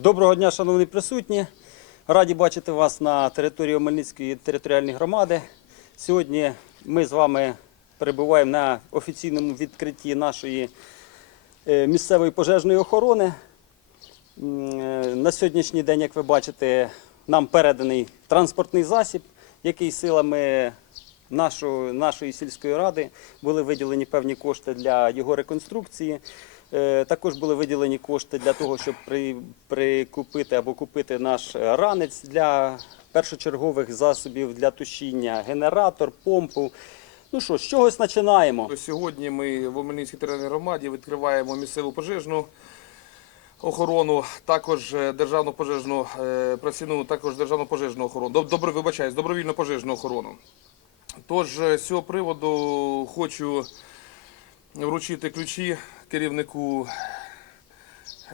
Доброго дня, шановні присутні. Раді бачити вас на території Омельницької територіальної громади. Сьогодні ми з вами перебуваємо на офіційному відкритті нашої е, місцевої пожежної охорони. Е, На сьогоднішній день, як ви бачите, нам переданий транспортний засіб, який силами нашої, нашої сільської ради були виділені певні кошти для його реконструкції. Е, Також були виділені кошти для того, щоб при, прикупити або купити наш ранець для першочергових засобів для тушіння, генератор, помпу. Ну що, з чогось починаємо. Сьогодні ми в Омельницькій територіальній громаді відкриваємо місцеву пожежну охорону, також е, державну пожежну е, працівну, також державну пожежну охорону. Доб- Добро, вибачаюсь, добровільну пожежну охорону. Тож з цього приводу хочу вручити ключі керівнику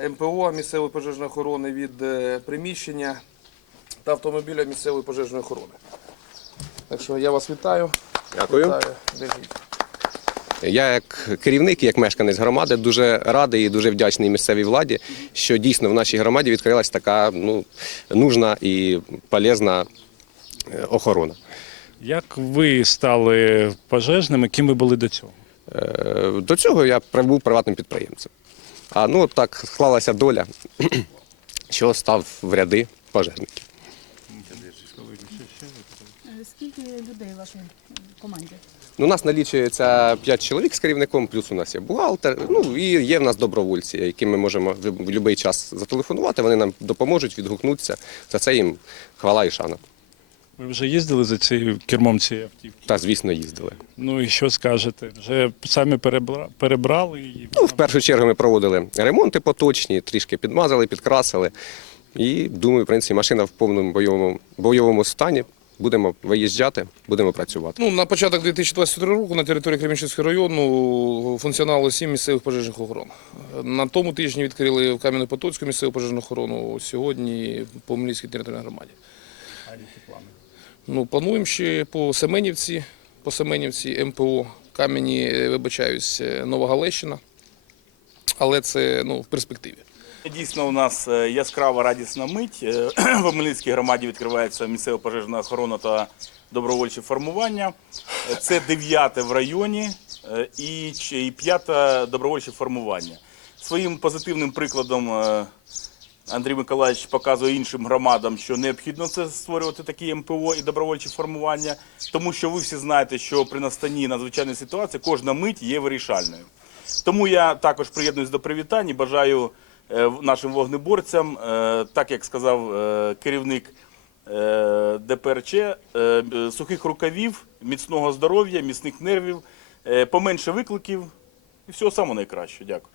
МПО місцевої пожежної охорони від е, приміщення та автомобіля місцевої пожежної охорони. Так що я вас вітаю. Дякую. Вітаю. Держіть. Я як керівник, і як мешканець громади, дуже радий і дуже вдячний місцевій владі, що дійсно в нашій громаді відкрилась така ну, нужна і полезна е, охорона. Як ви стали пожежними, ким ви були до цього? Е, До цього я був приватним підприємцем. А ну так склалася доля, що став в ряди пожежників. Е, Скільки людей в вашій команді? Ну, У нас налічується 5 чоловік з керівником, плюс у нас є бухгалтер. Ну і є в нас добровольці, яким ми можемо в будь-який час зателефонувати. Вони нам допоможуть, відгукнуться. За це їм хвала і шана. Ви вже їздили за цією кермом цієї автівки? Та звісно їздили. Ну і що скажете? Вже самі перебра... перебрали її? Ну, в першу чергу ми проводили ремонти поточні, трішки підмазали, підкрасили. І думаю, в принципі, машина в повному бойовому бойовому стані. Будемо виїжджати, будемо працювати. Ну, на початок 2023 року на території Кремінчинського району функціонувало сім місцевих пожежних охорон. На тому тижні відкрили в Кам'яно-Потоцьку місцеву пожежну охорону, сьогодні по Млінській територіальній громаді. Ну, плануємо ще по Семенівці, по Семенівці, МПО, Кам'яні, е, вибачаюсь, е, Нова Галещина. Але це ну, в перспективі. Дійсно, у нас е, яскрава радісна мить. В Омельницькій громаді відкривається місцева пожежна охорона та добровольче формування. Це дев'яте в районі і п'яте добровольче формування. Своїм позитивним прикладом Андрій Миколаївич показує іншим громадам, що необхідно це створювати такі МПО і добровольчі формування, тому що ви всі знаєте, що при настанні надзвичайної ситуації кожна мить є вирішальною. Тому я також приєднуюсь до привітань і бажаю е, нашим вогнеборцям, е, так як сказав е, керівник ДПРЧ, сухих рукавів, міцного здоров'я, міцних нервів, поменше викликів і всього самого найкращого. Дякую.